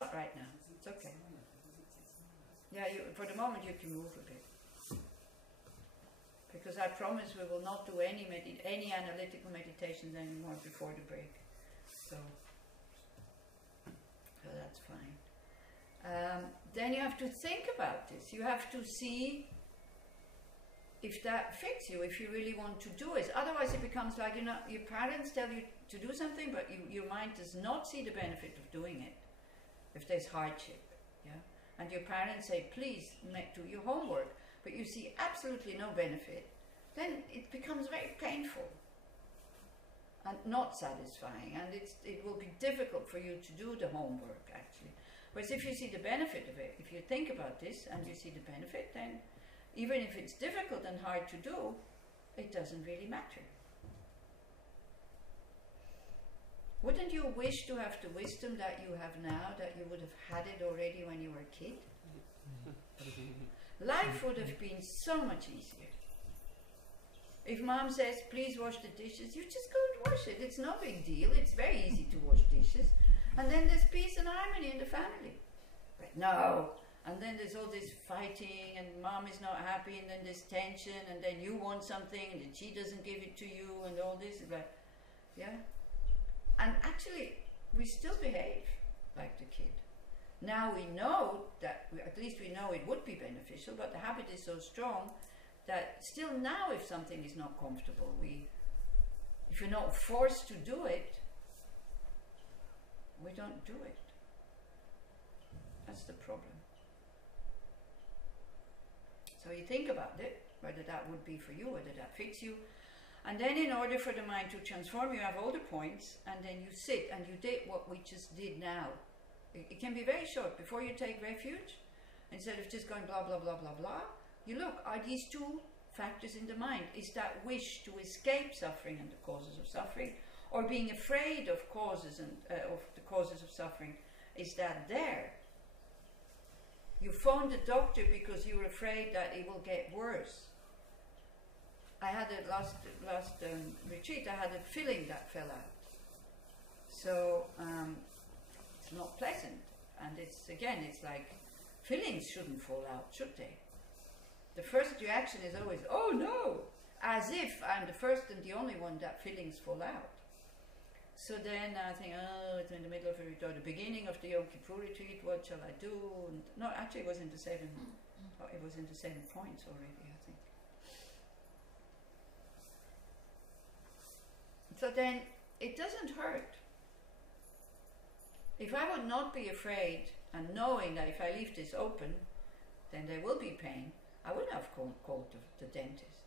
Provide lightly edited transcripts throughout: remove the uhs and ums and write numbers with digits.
right now. It's okay. Yeah, for the moment you can move a bit. Because I promise we will not do any analytical meditations anymore before the break. So that's fine. Then you have to think about this. You have to see if that fits you, if you really want to do it. Otherwise it becomes like, your parents tell you to do something, but your mind does not see the benefit of doing it if there's hardship. Yeah? And your parents say, please do your homework, but you see absolutely no benefit, then it becomes very painful and not satisfying, and it will be difficult for you to do the homework, actually. Whereas if you see the benefit of it, if you think about this and you see the benefit, then even if it's difficult and hard to do, it doesn't really matter. Wouldn't you wish to have the wisdom that you have now, that you would have had it already when you were a kid? Life would have been so much easier. If mom says, please wash the dishes, you just go and wash it. It's no big deal. It's very easy to wash dishes. And then there's peace and harmony in the family. But no. And then there's all this fighting, and mom is not happy, and then there's tension, and then you want something, and then she doesn't give it to you, and all this. Like, yeah? And actually, we still behave like the kid. Now we know that, at least we know it would be beneficial, but the habit is so strong that still now, if something is not comfortable, if you're not forced to do it, we don't do it. That's the problem. So you think about it, whether that would be for you, whether that fits you. And then in order for the mind to transform, you have all the points, and then you sit and you did what we just did now. It can be very short. Before you take refuge, instead of just going blah, blah, blah, blah, blah, you look, are these two factors in the mind? Is that wish to escape suffering and the causes of suffering, or being afraid of causes and of the causes of suffering? Is that there? You phoned the doctor because you were afraid that it will get worse. I had a last retreat, I had a filling that fell out. So it's not pleasant, and it's like fillings shouldn't fall out, should they? The first reaction is always, oh no, as if I'm the first and the only one that fillings fall out. So then I think, oh, it's in the middle of a retreat, the beginning of the Yom Kippur retreat, what shall I do? And no, actually it was in the 7 points already, I think. So then it doesn't hurt. If I would not be afraid and knowing that if I leave this open, then there will be pain, I wouldn't have called the dentist.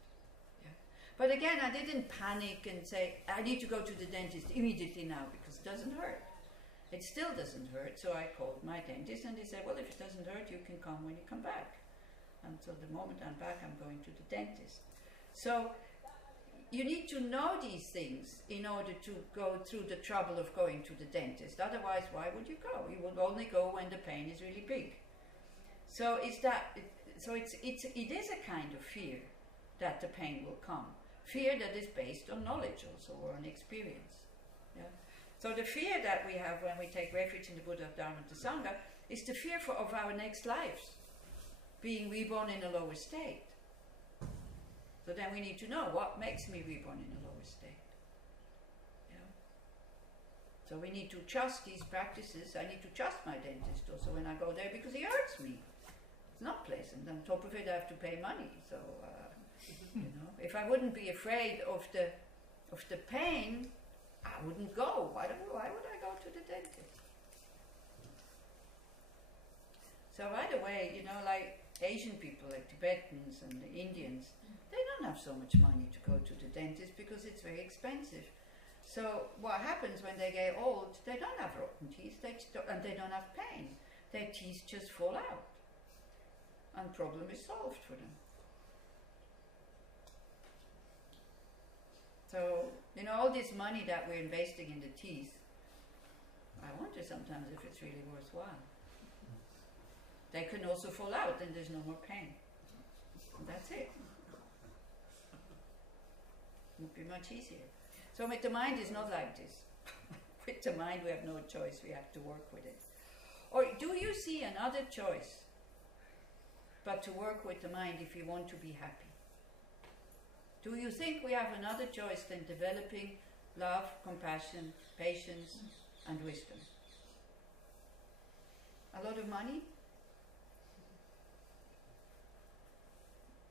Yeah. But again, I didn't panic and say, I need to go to the dentist immediately now because it doesn't hurt. It still doesn't hurt, so I called my dentist and they said, well, if it doesn't hurt, you can come when you come back. And so the moment I'm back, I'm going to the dentist. So you need to know these things in order to go through the trouble of going to the dentist. Otherwise, why would you go? You would only go when the pain is really big. So it is a kind of fear that the pain will come. Fear that is based on knowledge also, or on experience. Yeah? So the fear that we have when we take refuge in the Buddha, Dharma, and the Sangha is the fear of our next lives, being reborn in a lower state. So then we need to know what makes me reborn in a lower state. Yeah? So we need to trust these practices. I need to trust my dentist also when I go there because he hurts me. It's not pleasant. On top of it, I have to pay money. So, if I wouldn't be afraid of the pain, I wouldn't go. Why would I go to the dentist? So right away, like Asian people, like Tibetans and the Indians, they don't have so much money to go to the dentist because it's very expensive. So what happens when they get old, they don't have rotten teeth and they don't have pain. Their teeth just fall out. And problem is solved for them. So, all this money that we're investing in the teeth, I wonder sometimes if it's really worthwhile. They can also fall out and there's no more pain. And that's it. It would be much easier. So with the mind, it's not like this. With the mind, we have no choice. We have to work with it. Or another choice but to work with the mind if you want to be happy? Do you think we have another choice than developing love, compassion, patience, and wisdom? A lot of money?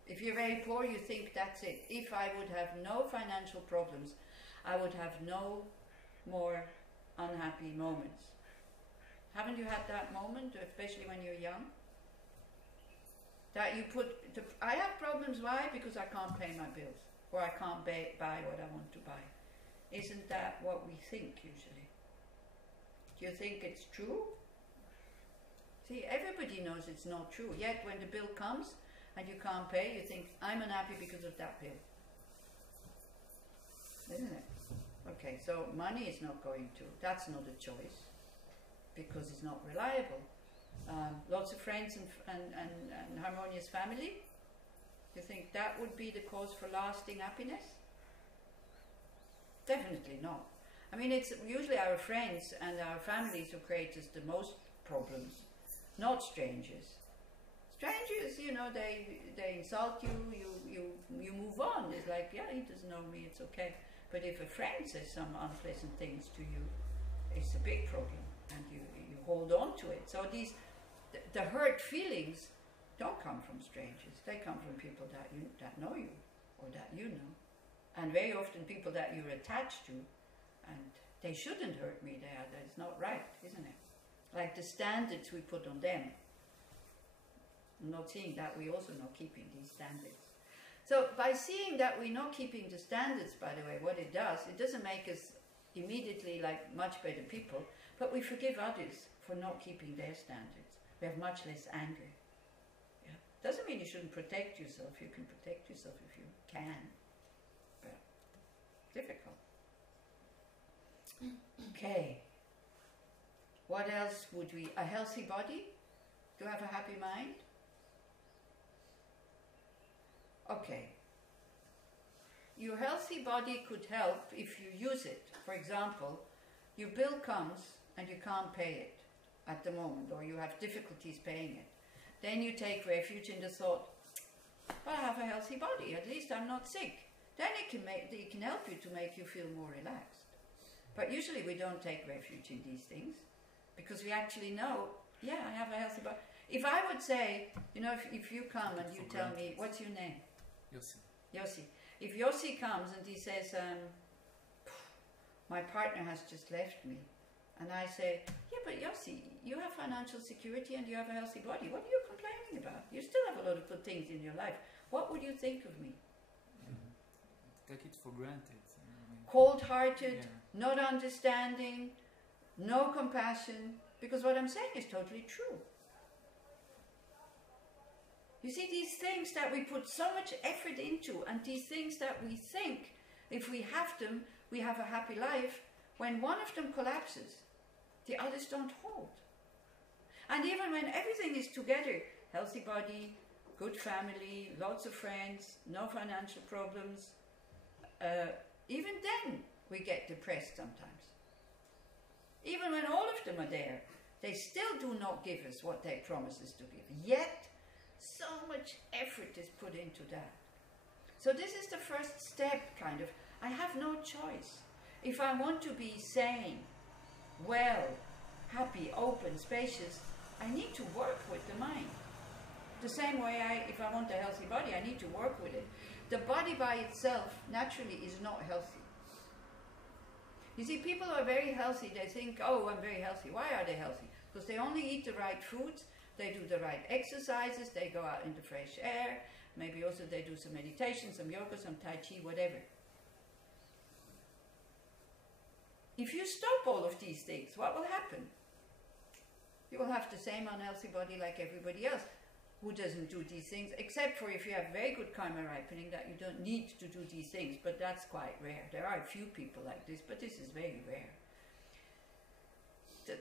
If you're very poor, you think that's it. If I would have no financial problems, I would have no more unhappy moments. Haven't you had that moment, especially when you're young? That you I have problems, why? Because I can't pay my bills, or I can't buy what I want to buy. Isn't that what we think usually? Do you think it's true? See, everybody knows it's not true, yet when the bill comes and you can't pay, you think, I'm unhappy because of that bill. Isn't it? Okay, so money is not going to, that's not a choice, because it's not reliable. Lots of friends and harmonious family, you think that would be the cause for lasting happiness? Definitely not. I mean, it's usually our friends and our families who create us the most problems, not strangers. Strangers, you know, they insult you, you move on. It's like, yeah, he doesn't know me, it's okay. But if a friend says some unpleasant things to you, it's a big problem, and you hold on to it. So the hurt feelings don't come from strangers. They come from people that know you, or that you know. And very often people that you're attached to, and they shouldn't hurt me, that's not right, isn't it? Like the standards we put on them. Not seeing that we're also not keeping these standards. So by seeing that we're not keeping the standards, by the way, what it doesn't make us immediately like much better people, but we forgive others for not keeping their standards. We have much less anger. Yeah? Doesn't mean you shouldn't protect yourself. You can protect yourself if you can, but difficult. Okay. What else would we? A healthy body? To have a happy mind? Okay. Your healthy body could help if you use it. For example, your bill comes and you can't pay it at the moment, or you have difficulties paying it. Then you take refuge in the thought, well, I have a healthy body, at least I'm not sick. Then it can help you to make you feel more relaxed. But usually we don't take refuge in these things, because we actually know, yeah, I have a healthy body. If I would say, you know, if you come and you tell me, what's your name? Yossi. Yossi. If Yossi comes and he says, my partner has just left me, and I say, yeah, but Yossi, you have financial security and you have a healthy body. What are you complaining about? You still have a lot of good things in your life. What would you think of me? Take it for granted. Cold-hearted, yeah. Not understanding, no compassion, because what I'm saying is totally true. You see, these things that we put so much effort into, and these things that we think, if we have them, we have a happy life, when one of them collapses, the others don't hold. And even when everything is together, healthy body, good family, lots of friends, no financial problems, even then we get depressed sometimes. Even when all of them are there, they still do not give us what they promise us to give. Yet, so much effort is put into that. So this is the first step, kind of. I have no choice. If I want to be sane, well, happy, open, spacious, I need to work with the mind. The same way if I want a healthy body, I need to work with it. The body by itself, naturally, is not healthy. You see, people who are very healthy, they think, oh, I'm very healthy. Why are they healthy? Because they only eat the right foods, they do the right exercises, they go out in the fresh air, maybe also they do some meditation, some yoga, some Tai Chi, whatever. If you stop all of these things, what will happen? You will have the same unhealthy body like everybody else who doesn't do these things, except for if you have very good karma ripening that you don't need to do these things, but that's quite rare. There are a few people like this, but this is very rare.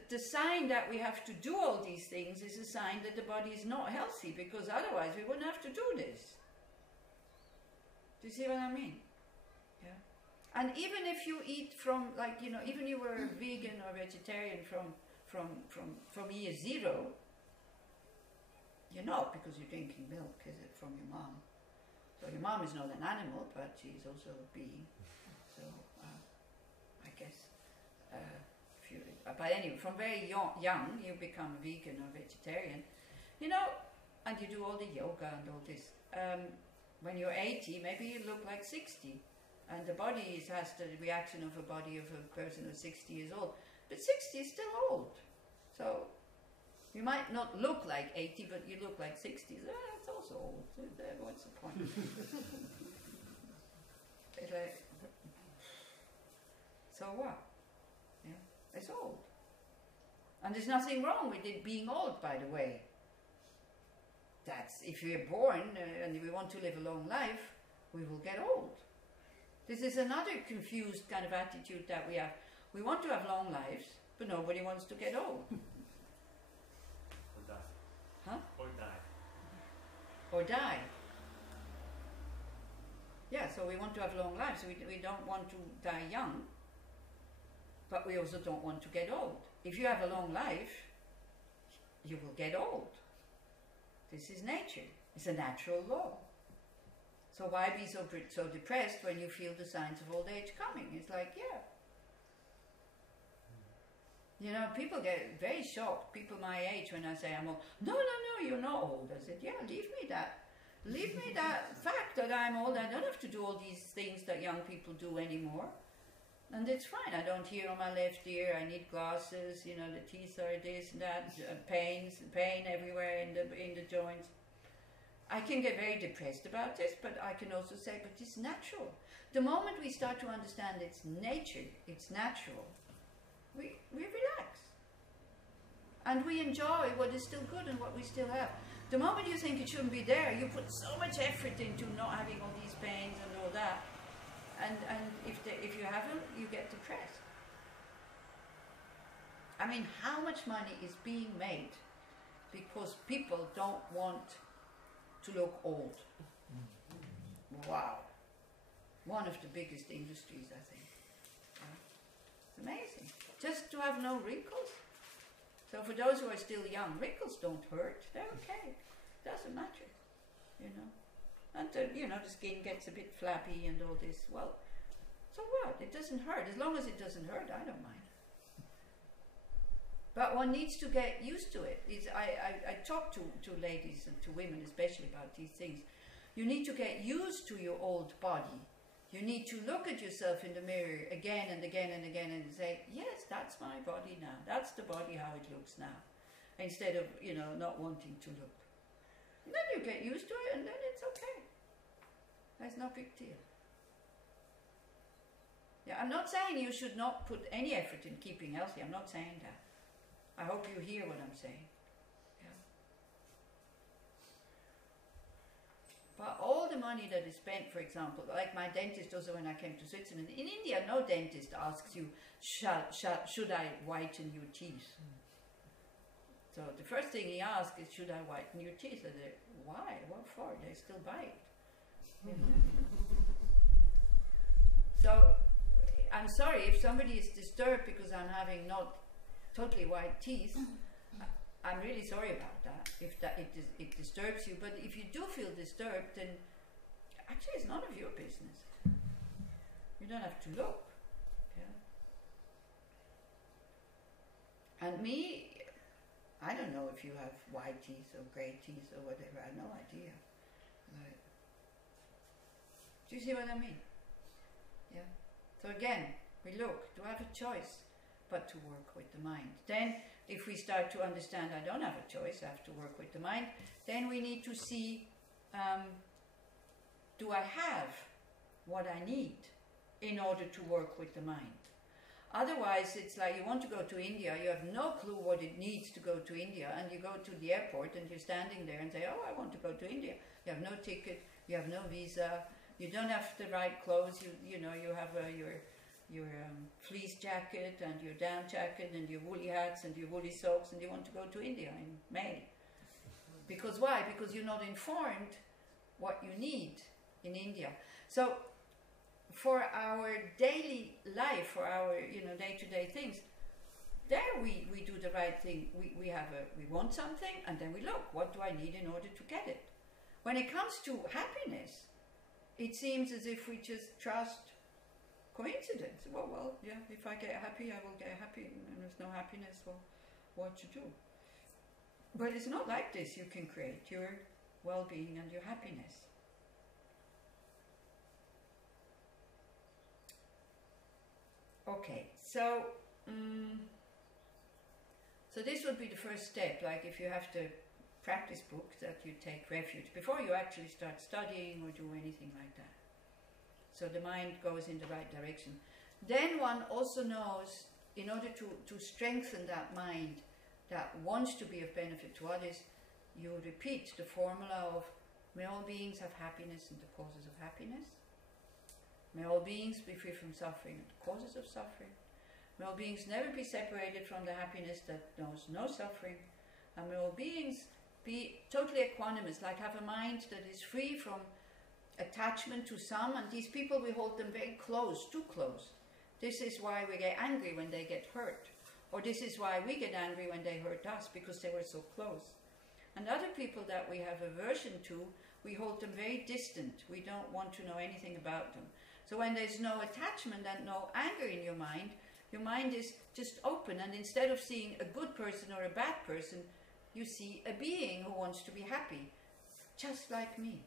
The sign that we have to do all these things is a sign that the body is not healthy, because otherwise we wouldn't have to do this. Do you see what I mean? Yeah. And even if you eat from, like, you know, even you were vegan or vegetarian from year zero, You're not, because you're drinking milk, is it, from your mom. So your mom is not an animal, but she's also a being. So I guess, if you, but anyway, from very young, you become a vegan or vegetarian, you know, and you do all the yoga and all this. When you're 80, maybe you look like 60, and the body has the reaction of a body of a person who's 60 years old. But 60 is still old. So you might not look like 80, but you look like 60. That's also old. What's the point? It's like, so what? Yeah, it's old. And there's nothing wrong with it being old, by the way. That's, if we're born and we want to live a long life, we will get old. This is another confused kind of attitude that we have. We want to have long lives, but nobody wants to get old. Or die. Huh? Or die. Or die. Yeah, so we want to have long lives. We don't want to die young, but we also don't want to get old. If you have a long life, you will get old. This is nature. It's a natural law. So why be so depressed when you feel the signs of old age coming? It's like, yeah. You know, people get very shocked, people my age, when I say I'm old. No, you're not old. I said, yeah, leave me that. Leave me that fact that I'm old. I don't have to do all these things that young people do anymore. And it's fine. I don't hear on my left ear. I need glasses. You know, the teeth are this and that. Pain everywhere in the joints. I can get very depressed about this, but I can also say, but it's natural. The moment we start to understand it's nature, it's natural, we relax. And we enjoy what is still good and what we still have. The moment you think it shouldn't be there, you put so much effort into not having all these pains and all that. And if you haven't, you get depressed. I mean, how much money is being made because people don't want to look old? Wow. One of the biggest industries, I think. It's amazing. Just to have no wrinkles. So for those who are still young, wrinkles don't hurt. They're okay. Doesn't matter, you know. And you know, the skin gets a bit flabby and all this. Well, so what? It doesn't hurt. As long as it doesn't hurt, I don't mind. But one needs to get used to it. I talk to ladies and to women especially about these things. You need to get used to your old body. You need to look at yourself in the mirror again and again and again and say, yes, that's my body now. That's the body how it looks now. Instead of, you know, not wanting to look. And then you get used to it and then it's okay. There's no big deal. Yeah, I'm not saying you should not put any effort in keeping healthy. I'm not saying that. I hope you hear what I'm saying. Yeah. But all the money that is spent, for example, like my dentist also when I came to Switzerland, in India no dentist asks you, should I whiten your teeth? So the first thing he asks is, should I whiten your teeth? I say, why? What for? They still bite. You know? So I'm sorry if somebody is disturbed because I'm having not totally white teeth. I'm really sorry about that. If that it disturbs you, but if you do feel disturbed, then actually it's none of your business. You don't have to look. Yeah. And me, I don't know if you have white teeth or grey teeth or whatever. I have no idea. But do you see what I mean? Yeah. So again, we look. Do I have a choice but to work with the mind? Then, if we start to understand I don't have a choice, I have to work with the mind, then we need to see, do I have what I need in order to work with the mind? Otherwise, it's like you want to go to India, you have no clue what it needs to go to India, and you go to the airport and you're standing there and say, oh, I want to go to India. You have no ticket, you have no visa, you don't have the right clothes, you know, you have your fleece jacket and your down jacket and your woolly hats and your woolly socks, and you want to go to India in May. Because why? Because you're not informed what you need in India. So for our daily life, for our day-to-day things, there we do the right thing. We want something, and then we look, what do I need in order to get it? When it comes to happiness, it seems as if we just trust coincidence. Well, yeah, if I get happy, I will get happy, and there's no happiness, well, what to do? But it's not like this. You can create your well-being and your happiness. Okay, so so this would be the first step. Like if you have the practice book, that you take refuge before you actually start studying or do anything like that. So the mind goes in the right direction. Then one also knows, in order to strengthen that mind that wants to be of benefit to others, you repeat the formula of, may all beings have happiness and the causes of happiness. May all beings be free from suffering and the causes of suffering. May all beings never be separated from the happiness that knows no suffering. And may all beings be totally equanimous, like have a mind that is free from attachment to some, and these people, we hold them very close, too close. This is why we get angry when they get hurt. Or this is why we get angry when they hurt us, because they were so close. And other people that we have aversion to, we hold them very distant. We don't want to know anything about them. So when there's no attachment and no anger in your mind is just open, and instead of seeing a good person or a bad person, you see a being who wants to be happy, just like me.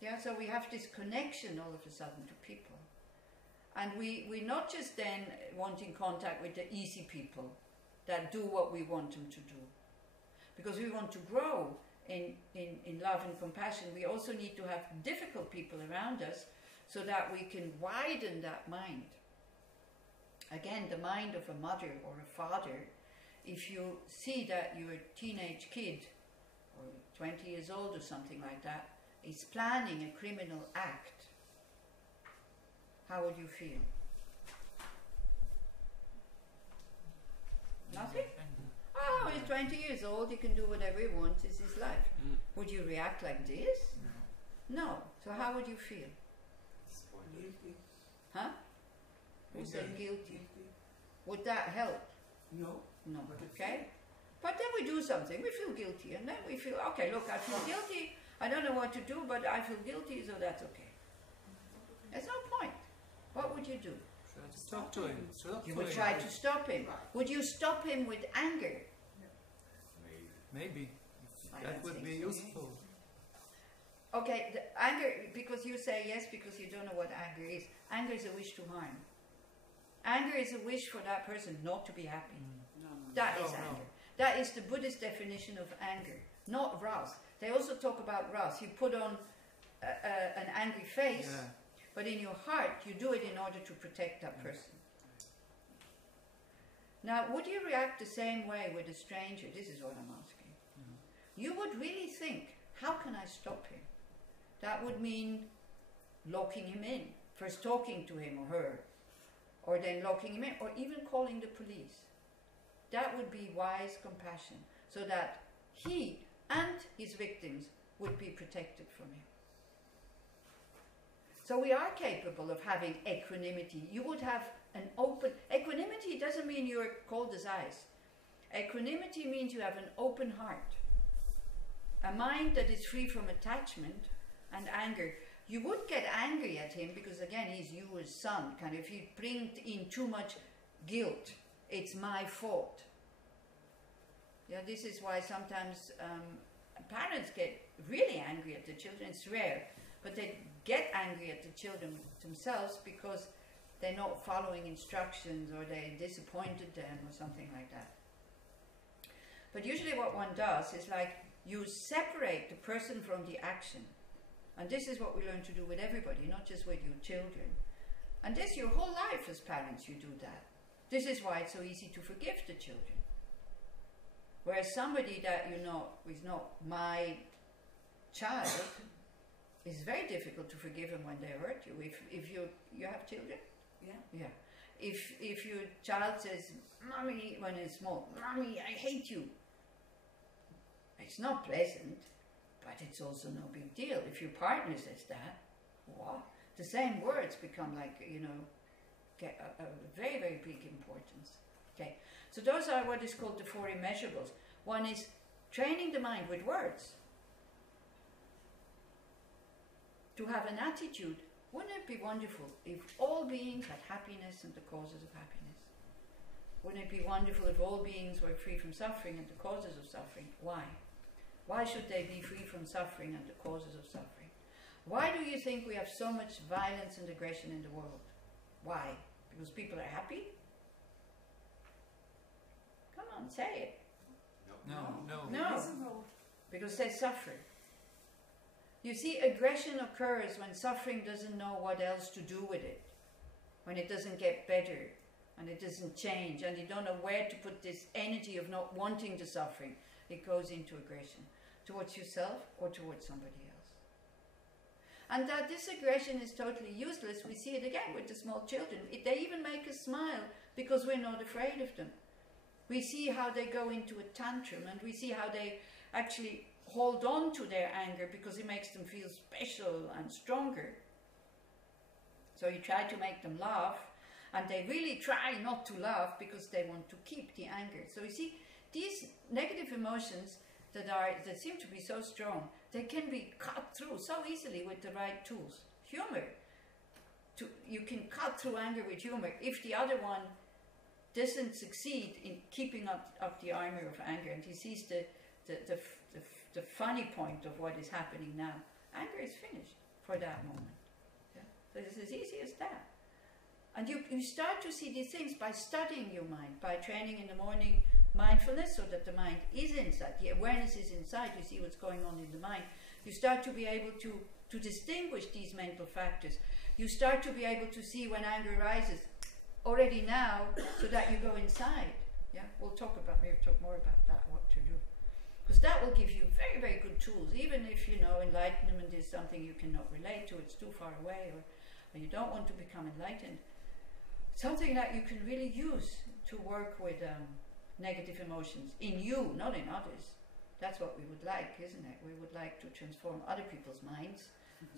Yeah, so we have this connection all of a sudden to people. And we're not just then wanting contact with the easy people that do what we want them to do. Because we want to grow in love and compassion, we also need to have difficult people around us so that we can widen that mind. Again, the mind of a mother or a father, if you see that you're a teenage kid or 20 years old or something like that, is planning a criminal act, how would you feel? Nothing? Oh, he's 20 years old, he can do whatever he wants, it's his life. Would you react like this? No. So how would you feel? Guilty. Huh? Who said guilty? Would that help? No. No. Okay? But then we do something, we feel guilty, and then we feel, okay, look, I feel guilty, I don't know what to do, but I feel guilty, so that's okay. There's no point. What would you do? Try to talk to him. You would try to stop him. Would you stop him with anger? Maybe. That would be useful. Okay, the anger, because you say yes because you don't know what anger is. Anger is a wish to harm. Anger is a wish for that person not to be happy. That is anger. That is the Buddhist definition of anger, not wrath. They also talk about wrath. You put on an angry face, but in your heart you do it in order to protect that person. Now, would you react the same way with a stranger? This is what I'm asking. You would really think, how can I stop him? That would mean locking him in, first talking to him or her, or then locking him in, or even calling the police. That would be wise compassion, so that he and his victims would be protected from him. So we are capable of having equanimity. You would have an open... Equanimity doesn't mean you're cold as ice. Equanimity means you have an open heart. A mind that is free from attachment and anger. You would get angry at him because, again, he's your son. Kind of, if you bring in too much guilt, it's my fault. Yeah, this is why sometimes parents get really angry at the children. It's rare, but they get angry at the children themselves because they're not following instructions or they disappointed them or something like that. But usually what one does is like you separate the person from the action. And this is what we learn to do with everybody, not just with your children. And this, your whole life as parents, you do that. This is why it's so easy to forgive the children. Whereas somebody that you know is not my child, it's very difficult to forgive them when they hurt you. If you have children? Yeah. If your child says, "Mommy," when it's small, "Mommy, I hate you." It's not pleasant, but it's also no big deal. If your partner says that, what? The same words become like, get a very, very big importance. Okay, so those are what is called the 4 immeasurables. One is training the mind with words. To have an attitude, wouldn't it be wonderful if all beings had happiness and the causes of happiness? Wouldn't it be wonderful if all beings were free from suffering and the causes of suffering? Why? Why should they be free from suffering and the causes of suffering? Why do you think we have so much violence and aggression in the world? Why? Because people are happy? Come on, say it. No. Because they suffer. You see, aggression occurs when suffering doesn't know what else to do with it. When it doesn't get better, and it doesn't change, and you don't know where to put this energy of not wanting the suffering. It goes into aggression. Towards yourself or towards somebody else. And that this aggression is totally useless, we see it again with the small children. They even make us smile because we're not afraid of them. We see how they go into a tantrum, and we see how they actually hold on to their anger because it makes them feel special and stronger. So you try to make them laugh, and they really try not to laugh because they want to keep the anger. So you see, these negative emotions that seem to be so strong, they can be cut through so easily with the right tools. Humor. You can cut through anger with humor if the other one doesn't succeed in keeping up the armor of anger, and he sees the funny point of what is happening now. Anger is finished for that moment. Yeah? So it's as easy as that. And you start to see these things by studying your mind, by training in the morning mindfulness, so that the mind is inside, the awareness is inside, you see what's going on in the mind. You start to be able to distinguish these mental factors. You start to be able to see when anger arises already now, so that you go inside. Yeah, we'll talk more about that, what to do. Because that will give you very, very good tools, even if, you know, enlightenment is something you cannot relate to, it's too far away, or you don't want to become enlightened. Something that you can really use to work with negative emotions in you, not in others. That's what we would like, isn't it? We would like to transform other people's minds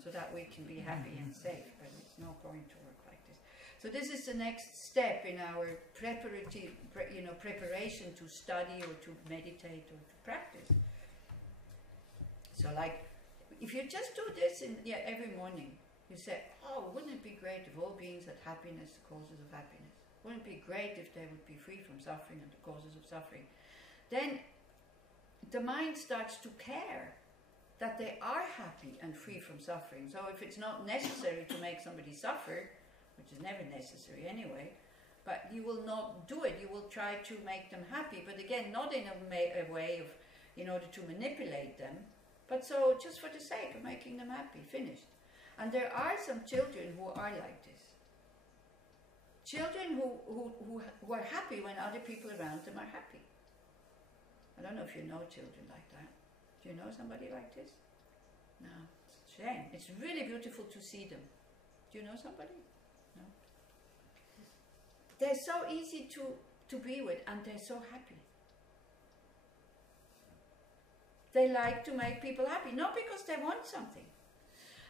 so that we can be happy and safe, but it's not going to work like this. So this is the next step in our preparation to study or to meditate or to practice. So like, if you just do this every morning, you say, oh, wouldn't it be great if all beings had happiness, the causes of happiness? Wouldn't it be great if they would be free from suffering and the causes of suffering? Then the mind starts to care that they are happy and free from suffering. So if it's not necessary to make somebody suffer, which is never necessary anyway, but you will not do it. You will try to make them happy, but again, not in a way of, in order to manipulate them, but so just for the sake of making them happy, finished. And there are some children who are like this. Children who are happy when other people around them are happy. I don't know if you know children like that. Do you know somebody like this? No, it's a shame. It's really beautiful to see them. Do you know somebody? No? They're so easy to be with, and they're so happy. They like to make people happy, not because they want something.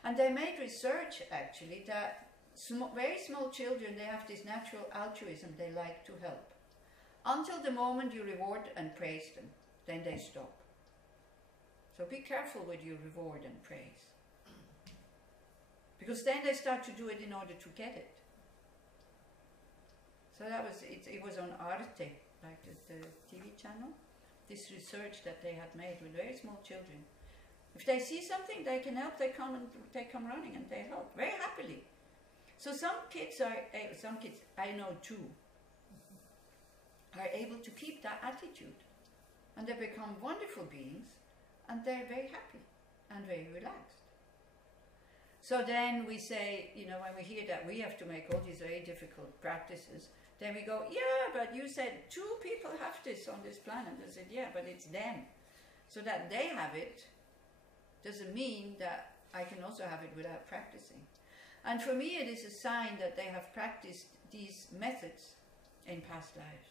And they made research, actually, that very small children, they have this natural altruism, they like to help. Until the moment you reward and praise them, then they stop. So be careful with your reward and praise. Because then they start to do it in order to get it. So that was, it was on Arte, like the TV channel, this research that they had made with very small children. If they see something they can help, they come running and they help, very happily. So some kids, I know too, are able to keep that attitude. And they become wonderful beings, and they're very happy and very relaxed. So then we say, you know, when we hear that we have to make all these very difficult practices, then we go, yeah, but you said 2 people have this on this planet. I said, yeah, but it's them. So that they have it doesn't mean that I can also have it without practicing. And for me, it is a sign that they have practiced these methods in past lives.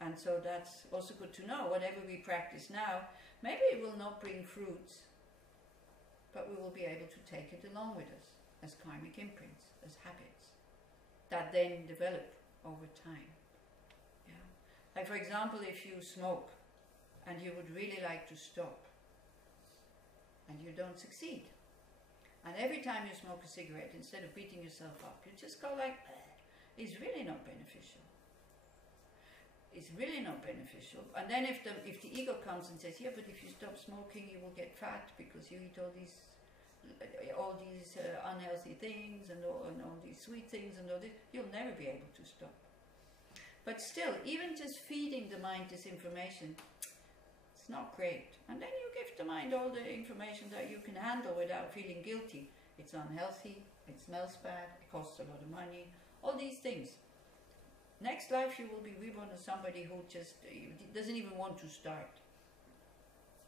And so that's also good to know. Whatever we practice now, maybe it will not bring fruits, but we will be able to take it along with us as karmic imprints, as habits, that then develop over time. Yeah? Like for example, if you smoke and you would really like to stop and you don't succeed, and every time you smoke a cigarette, instead of beating yourself up, you just go like, it's really not beneficial. It's really not beneficial. And then if the ego comes and says, yeah, but if you stop smoking, you will get fat because you eat all these unhealthy things and all these sweet things and all this, you'll never be able to stop. But still, even just feeding the mind this information, it's not great. And then you give the mind all the information that you can handle without feeling guilty. It's unhealthy, it smells bad, it costs a lot of money, all these things. Next life you will be reborn as somebody who just doesn't even want to start,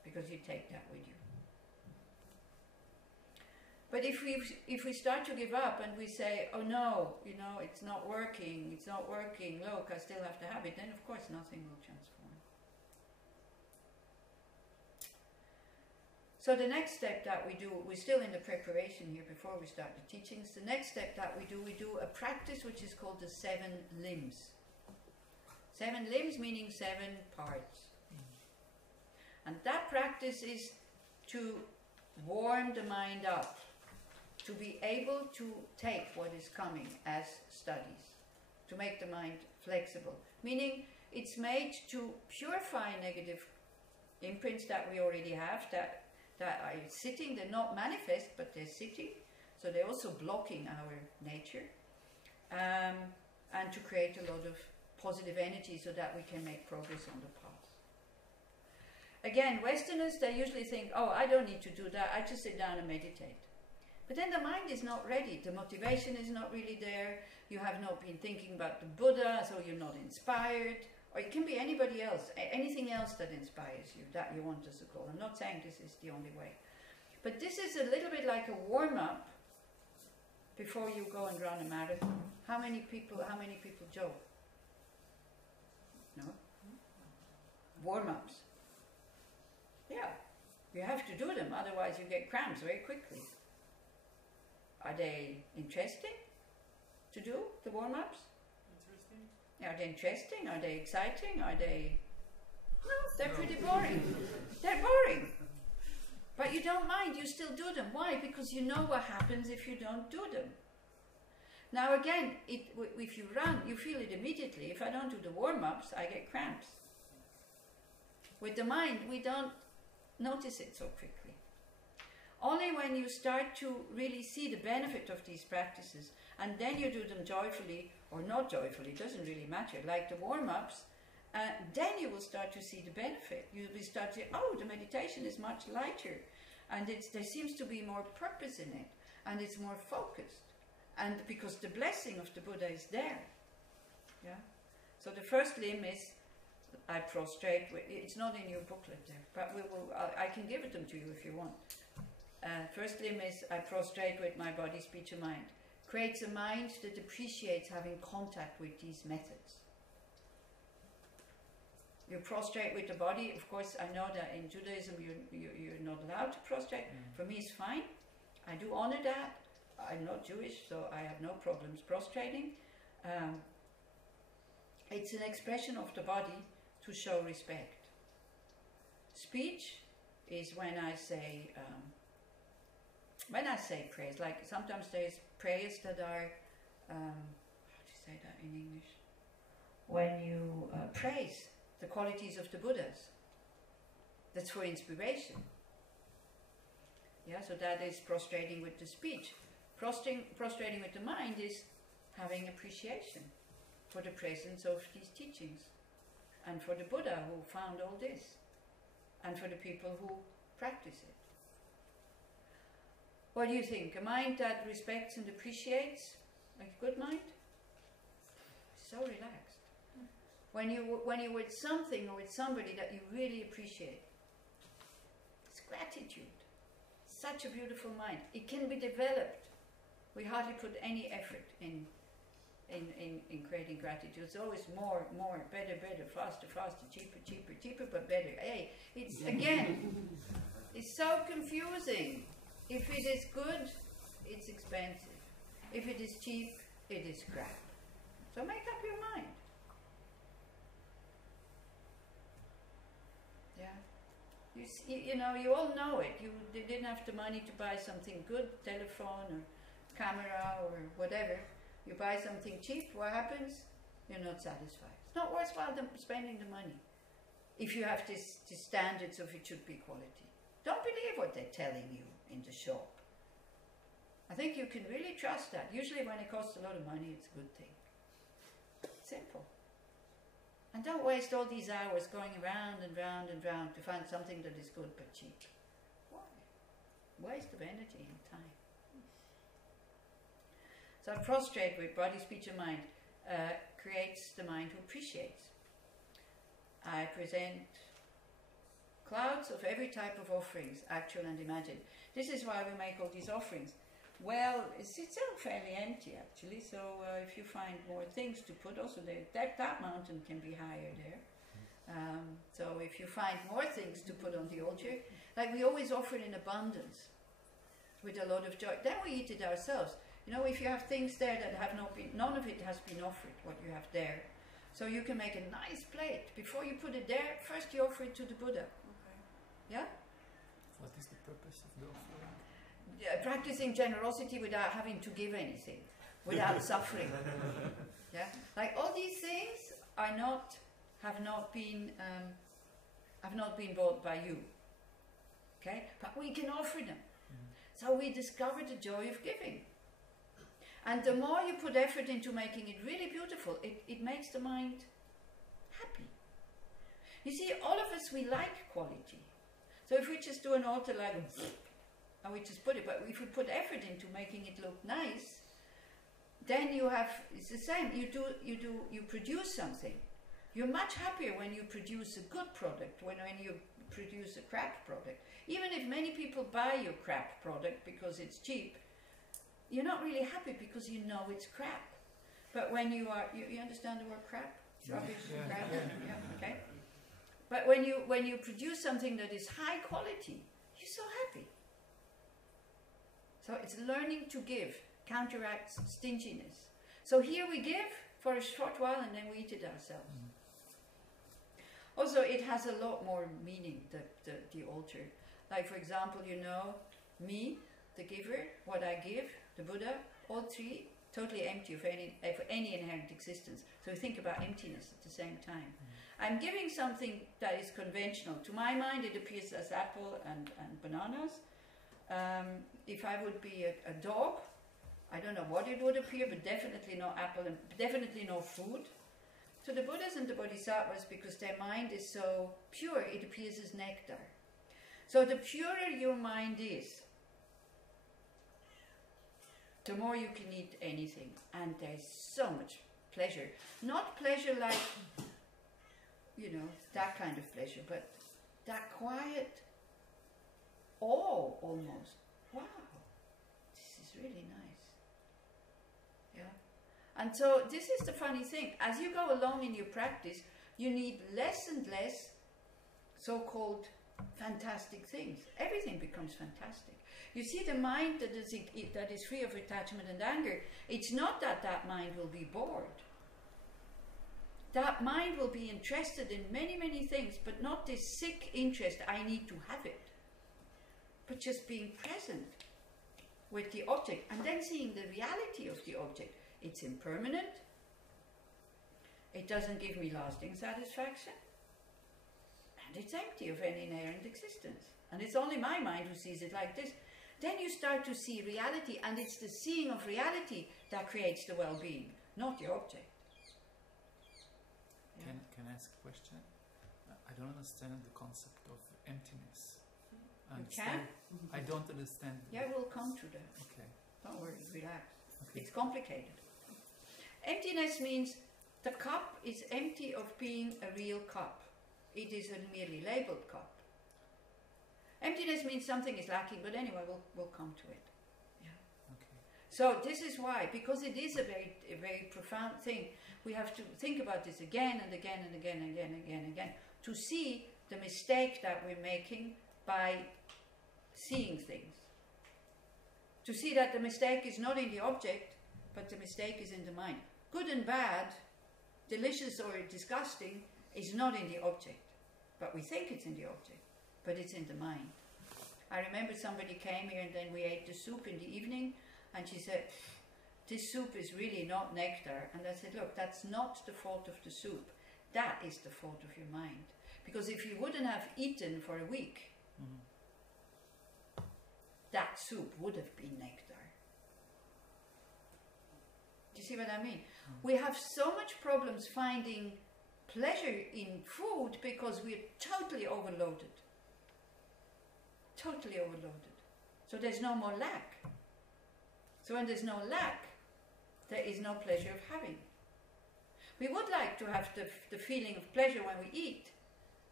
because you take that with you. But if we start to give up and we say, oh no, you know, it's not working, look, I still have to have it, then of course nothing will transform. So the next step that we do, we're still in the preparation here before we start the teachings, the next step that we do a practice which is called the 7 limbs. 7 limbs meaning 7 parts. And that practice is to warm the mind up, to be able to take what is coming as studies, to make the mind flexible. Meaning it's made to purify negative imprints that we already have, that are sitting, they're not manifest, but they're sitting, so they're also blocking our nature, and to create a lot of positive energy so that we can make progress on the path. Again, Westerners, they usually think, oh, I don't need to do that, I just sit down and meditate. But then the mind is not ready, the motivation is not really there, you have not been thinking about the Buddha, so you're not inspired. Or it can be anybody else, anything else that inspires you, that you want as a goal. I'm not saying this is the only way. But this is a little bit like a warm-up before you go and run a marathon. How many people jog? No? Warm-ups. Yeah, you have to do them, otherwise you get cramps very quickly. Are they interesting to do, the warm-ups? Are they interesting? Are they exciting? Are they... No, they're pretty boring. They're boring. But you don't mind, you still do them. Why? Because you know what happens if you don't do them. Now again, if you run, you feel it immediately. If I don't do the warm-ups, I get cramps. With the mind, we don't notice it so quickly. Only when you start to really see the benefit of these practices, and then you do them joyfully or not joyfully, it doesn't really matter, like the warm-ups, then you will start to see the benefit. You will start to say, oh, the meditation is much lighter, and there seems to be more purpose in it, and it's more focused, and because the blessing of the Buddha is there. Yeah. So the first limb is, I prostrate, it's not in your booklet there, but I can give it them to you if you want. First limb is, I prostrate with my body, speech and mind. Creates a mind that appreciates having contact with these methods. You prostrate with the body. Of course, I know that in Judaism you're not allowed to prostrate. For me it's fine. I do honor that. I'm not Jewish, so I have no problems prostrating. It's an expression of the body to show respect. Speech is when I say prayers, like sometimes there's prayers that are, how do you say that in English? When you praise the qualities of the Buddhas. That's for inspiration. Yeah, so that is prostrating with the speech. Prostrating with the mind is having appreciation for the presence of these teachings, and for the Buddha who found all this, and for the people who practice it. What do you think? A mind that respects and appreciates, like a good mind? So relaxed. When you're with something or with somebody that you really appreciate, it's gratitude. Such a beautiful mind. It can be developed. We hardly put any effort in creating gratitude. It's always more, better, faster, cheaper, but better. Hey, it's again, it's so confusing. If it is good, it's expensive. If it is cheap, it is crap. So make up your mind. Yeah. You know, you all know it. You didn't have the money to buy something good, telephone or camera or whatever. You buy something cheap, what happens? You're not satisfied. It's not worthwhile spending the money if you have this standards of it should be quality. Don't believe what they're telling you in the shop. I think you can really trust that. Usually when it costs a lot of money, it's a good thing. Simple. And don't waste all these hours going round and round and round to find something that is good but cheap. Why? Waste of energy and time. So prostrate with body, speech and mind creates the mind who appreciates. I present clouds of every type of offerings, actual and imagined. This is why we make all these offerings. Well, it's still fairly empty actually, so if you find more things to put, also that mountain can be higher there. So if you find more things to put on the altar, like we always offer it in abundance, with a lot of joy, then we eat it ourselves. You know, if you have things there that have not been, none of it has been offered, what you have there. So you can make a nice plate. Before you put it there, first you offer it to the Buddha. Okay. Yeah? What is the purpose of the offering? Practicing generosity without having to give anything, without suffering. Yeah, like all these things have not been bought by you. Okay, but we can offer them. So we discover the joy of giving. And the more you put effort into making it really beautiful, it makes the mind happy. You see, all of us, we like quality. So if we just do an altar like, and we just put it, but if we put effort into making it look nice, then it's the same, you produce something. You're much happier when you produce a good product, when you produce a crap product. Even if many people buy your crap product because it's cheap, you're not really happy because you know it's crap. But when you understand the word crap? Rubbish, crap? Yeah, okay. But when you produce something that is high quality, you're so happy. So it's learning to give, counteracts stinginess. So here we give for a short while and then we eat it ourselves. Also, it has a lot more meaning, the altar. Like for example, you know, me, the giver, what I give, the Buddha, all three, totally empty of any inherent existence. So we think about emptiness at the same time. I'm giving something that is conventional. To my mind, it appears as apple and bananas. If I would be a dog, I don't know what it would appear, but definitely no apple and definitely no food. To the Buddhas and the Bodhisattvas, because their mind is so pure, it appears as nectar. So the purer your mind is, the more you can eat anything. And there's so much pleasure. Not pleasure like, you know, that kind of pleasure, but that quiet awe almost. Wow, this is really nice. Yeah. And so this is the funny thing. As you go along in your practice, you need less and less so-called fantastic things. Everything becomes fantastic. You see, the mind that is free of attachment and anger, it's not that mind will be bored. That mind will be interested in many, many things, but not this sick interest, I need to have it. But just being present with the object and then seeing the reality of the object. It's impermanent. It doesn't give me lasting satisfaction. And it's empty of any inherent existence. And it's only my mind who sees it like this. Then you start to see reality, and it's the seeing of reality that creates the well-being, not the object. Yeah. Can I ask a question? I don't understand the concept of emptiness. You can? I don't understand. Yeah, we'll come to that. Okay. Don't worry, relax. Okay. It's complicated. Emptiness means the cup is empty of being a real cup. It is a merely labeled cup. Emptiness means something is lacking, but anyway, we'll come to it. Yeah. Okay. So this is why, because it is a very profound thing, we have to think about this again and again and again and again and again and again to see the mistake that we're making by seeing things. To see that the mistake is not in the object, but the mistake is in the mind. good and bad, delicious or disgusting, is not in the object. But we think it's in the object, but it's in the mind. I remember somebody came here and then we ate the soup in the evening, and she said, this soup is really not nectar. And I said, look, that's not the fault of the soup. That is the fault of your mind. Because if you wouldn't have eaten for a week, that soup would have been nectar. Do you see what I mean? We have so much problems finding pleasure in food because we're totally overloaded. Totally overloaded. So there's no more lack. So when there's no lack, there is no pleasure of having. We would like to have the feeling of pleasure when we eat,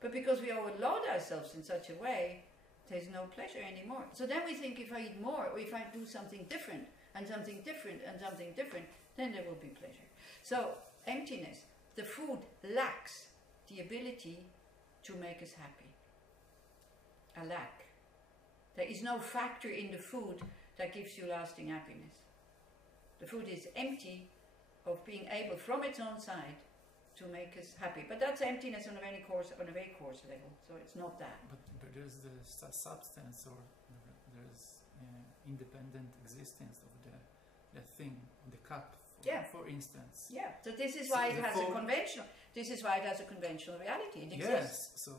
but because we overload ourselves in such a way, there's no pleasure anymore. So then we think if I eat more, or if I do something different, and something different, and something different, then there will be pleasure. So emptiness, the food lacks the ability to make us happy. A lack. There is no factor in the food that gives you lasting happiness. The food is empty of being able from its own side to make us happy. But that's emptiness on a very coarse level, so it's not that. But there's the substance, or there's independent existence of the thing, the cup, for instance. Yeah, so this is why it has a conventional, reality. It exists. Yes, so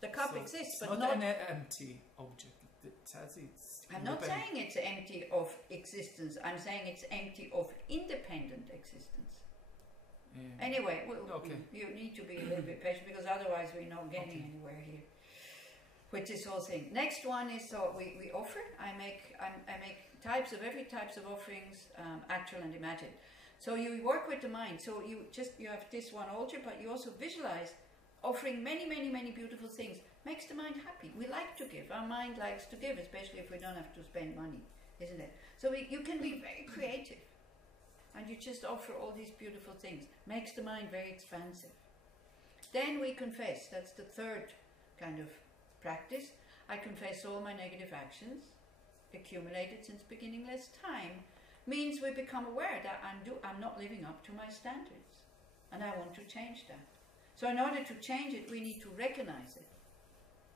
the cup exists, but not an empty object. It has its I'm not saying it's empty of existence. I'm saying it's empty of independent existence. Anyway, you need to be a little bit patient, because otherwise we're not getting anywhere here with this whole thing. Next one is, so we offer. I make every types of offerings, actual and imagined. So you work with the mind. So you have this one altar, but you also visualize offering many, many, many beautiful things. Makes the mind happy. We like to give. Our mind likes to give, especially if we don't have to spend money, isn't it? So you can be very creative, and you just offer all these beautiful things. Makes the mind very expansive. Then we confess. That's the third kind of practice. I confess all my negative actions, accumulated since beginningless time. Means we become aware that I'm not living up to my standards, and I want to change that. So in order to change it, we need to recognize it,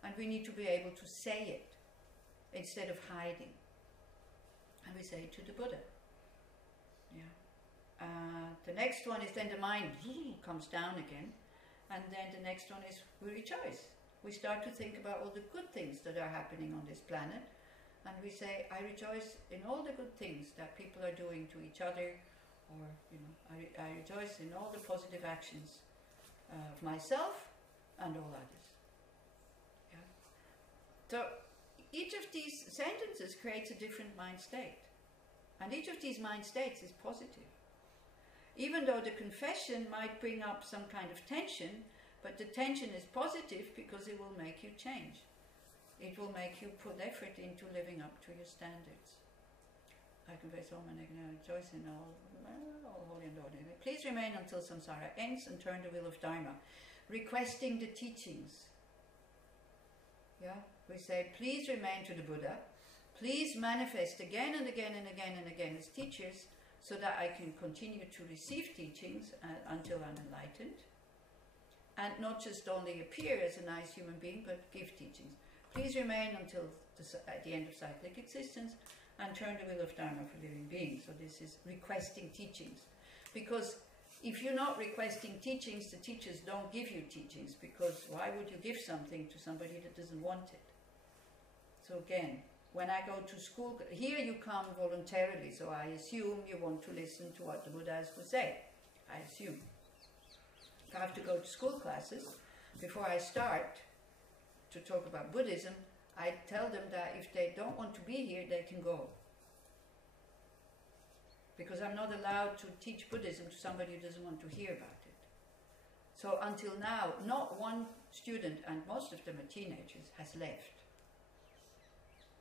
and we need to be able to say it instead of hiding. And we say it to the Buddha. Yeah. The next one is then the mind comes down again, and then the next one is we rejoice. We start to think about all the good things that are happening on this planet, and we say, I rejoice in all the good things that people are doing to each other, or I rejoice in all the positive actions of myself and all others. Yeah. So each of these sentences creates a different mind state, and each of these mind states is positive. Even though the confession might bring up some kind of tension, but the tension is positive because it will make you change. It will make you put effort into living up to your standards. I confess all my negative, rejoice in all holy and ordinary. Please remain until samsara ends and turn the wheel of Dharma. Requesting the teachings. Yeah, we say, please remain to the Buddha. Please manifest again and again and again and again as teachers, so that I can continue to receive teachings until I'm enlightened. And not just only appear as a nice human being, but give teachings. Please remain until at the end of cyclic existence, and turn the wheel of Dharma for living beings. So this is requesting teachings. Because if you're not requesting teachings, the teachers don't give you teachings, because why would you give something to somebody that doesn't want it? So again, when I go to school, here you come voluntarily, so I assume you want to listen to what the Buddha has to say. I assume. If I have to go to school classes, before I start to talk about Buddhism, I tell them that if they don't want to be here, they can go. Because I'm not allowed to teach Buddhism to somebody who doesn't want to hear about it. So until now, not one student, and most of them are teenagers, has left.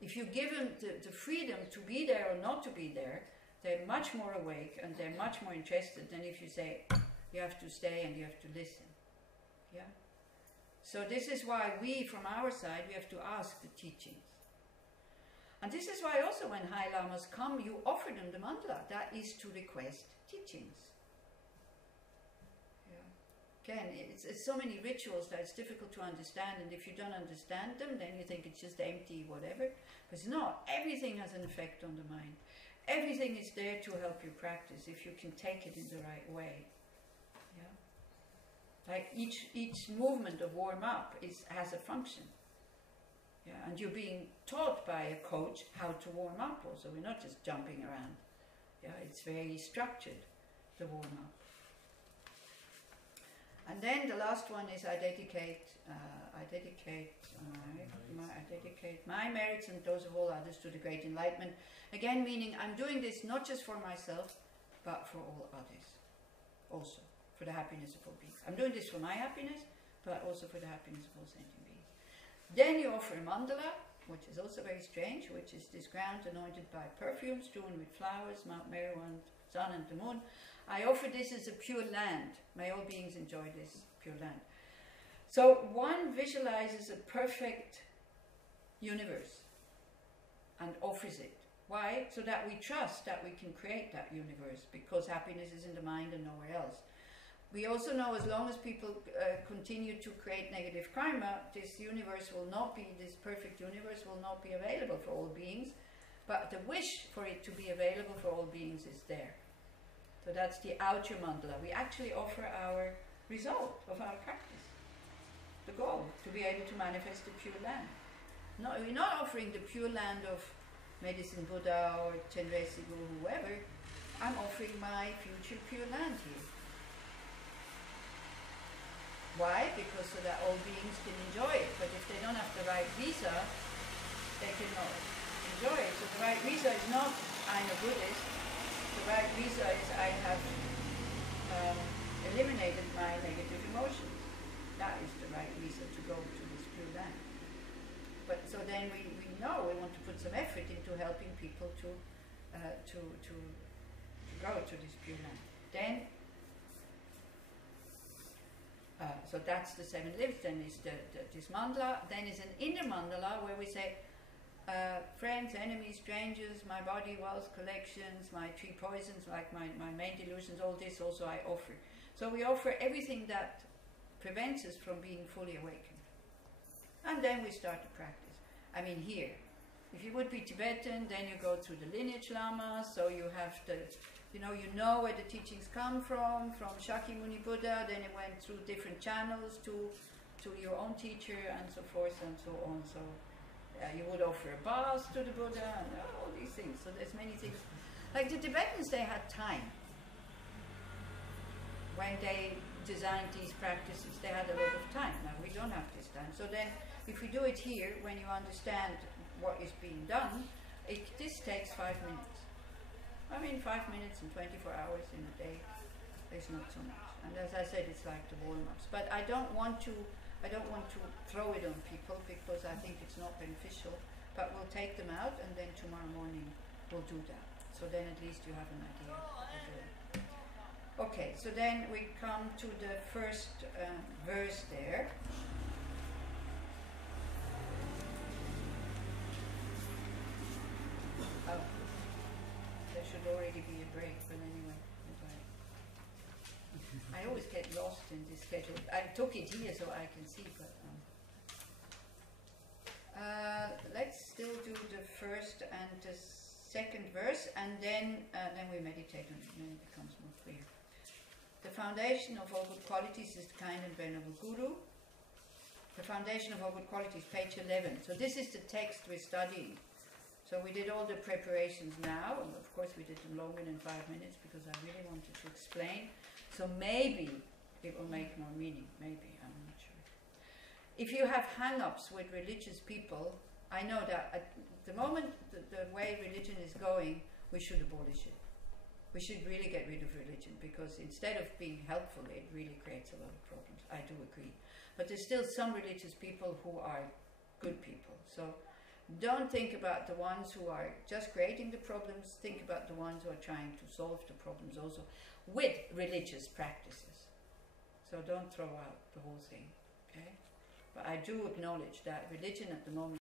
If you give them the freedom to be there or not to be there, they're much more awake and they're much more interested than if you say, you have to stay and you have to listen. Yeah? So this is why we, from our side, we have to ask the teachings. And this is why also when High Lamas come, you offer them the mandala. That is to request teachings. Again, it's so many rituals that it's difficult to understand, and if you don't understand them, then you think it's just empty, whatever. But it's not. Everything has an effect on the mind. Everything is there to help you practice if you can take it in the right way. Yeah. Like each movement of warm up has a function. Yeah, and you're being taught by a coach how to warm up also. We're not just jumping around. Yeah, it's very structured, the warm up. And then the last one is I dedicate my merits and those of all others to the great enlightenment. Again, meaning I'm doing this not just for myself, but for all others. Also, for the happiness of all beings. I'm doing this for my happiness, but also for the happiness of all sentient beings. Then you offer a mandala, which is also very strange, which is this ground anointed by perfumes, strewn with flowers, Mount Meru and sun and the moon. I offer this as a pure land. May all beings enjoy this pure land. So one visualizes a perfect universe and offers it. Why? So that we trust that we can create that universe, because happiness is in the mind and nowhere else. We also know as long as people continue to create negative karma, this universe will not be, this perfect universe will not be available for all beings, but the wish for it to be available for all beings is there. So that's the outer mandala. We actually offer our result of our practice, the goal, to be able to manifest the pure land. No, we're not offering the pure land of Medicine Buddha or Chenrezig or whoever. I'm offering my future pure land here. Why? Because so that all beings can enjoy it. But if they don't have the right visa, they cannot enjoy it. So the right visa is not I'm a Buddhist. The right visa is I have eliminated my negative emotions. That is the right visa to go to this pure land. But so then we know we want to put some effort into helping people to go to this pure land. Then, so that's the 7 limbs. Then is this mandala. Then is an inner mandala where we say, friends, enemies, strangers, my body, wealth, collections, my 3 poisons, like my main delusions, all this also I offer. So we offer everything that prevents us from being fully awakened. And then we start to practice. I mean here, if you would be Tibetan, then you go through the lineage lamas, so you have the, you know where the teachings come from Shakyamuni Buddha, then it went through different channels to your own teacher and so forth and so on. So you would offer a bath to the Buddha and all these things. So there's many things. Like the Tibetans, they had time. When they designed these practices, they had a lot of time. Now we don't have this time. So then, if we do it here, when you understand what is being done, this takes 5 minutes. I mean, 5 minutes and 24 hours in a day is not so much. And as I said, it's like the warm-ups. But I don't want to throw it on people because I think it's not beneficial. But we'll take them out, and then tomorrow morning we'll do that. So then at least you have an idea what we're doing. Okay, so then we come to the first verse there. Oh, there should already be a break, but anyway. I always get lost in this schedule. I took it here so I can see, but let's still do the first and the second verse, and then we meditate on it, and then it becomes more clear. The foundation of all good qualities is the kind and venerable Guru. The foundation of all good qualities, page 11. So this is the text we're studying. So we did all the preparations now, and of course we did them longer than 5 minutes because I really wanted to explain. So maybe it will make more meaning. Maybe, I'm not sure. If you have hang-ups with religious people, I know that at the moment the way religion is going, we should abolish it. We should really get rid of religion, because instead of being helpful, it really creates a lot of problems. I do agree. But there's still some religious people who are good people. So don't think about the ones who are just creating the problems. Think about the ones who are trying to solve the problems also with religious practices. So don't throw out the whole thing, okay? But I do acknowledge that religion at the moment